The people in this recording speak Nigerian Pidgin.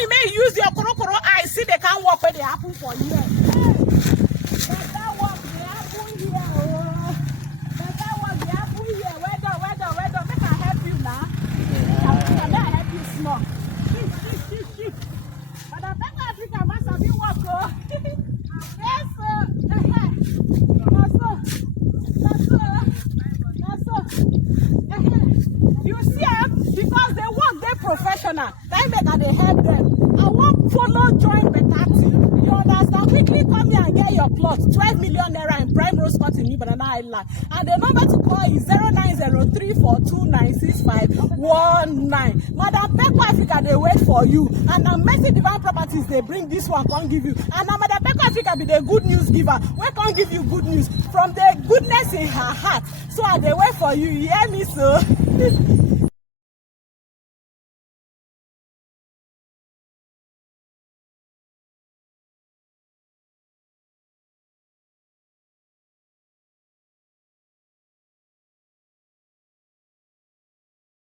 me may use your koro eye. See they can't walk where they happen for you. Better walk they happen here. Oh. Better walk they happen here. Where do make I help you now? Can I help you small? Shift. But I better Africa must have you walk. Oh. Yes, That's so. You see, because they work, they're professional. They make that they help them. I won't follow join better team. You understand? Quickly come here and get your plot. 12 million naira in Primerose Court in Banana Island. And the number to call is 090342965119. Madam Pekle Africa, they wait for you. And now Mercy Divine Properties, they bring this one, can't give you. And now Madam Pekle Africa be the good news giver. We can't give you good news from the goodness in her heart. So they wait for you. You hear me, sir?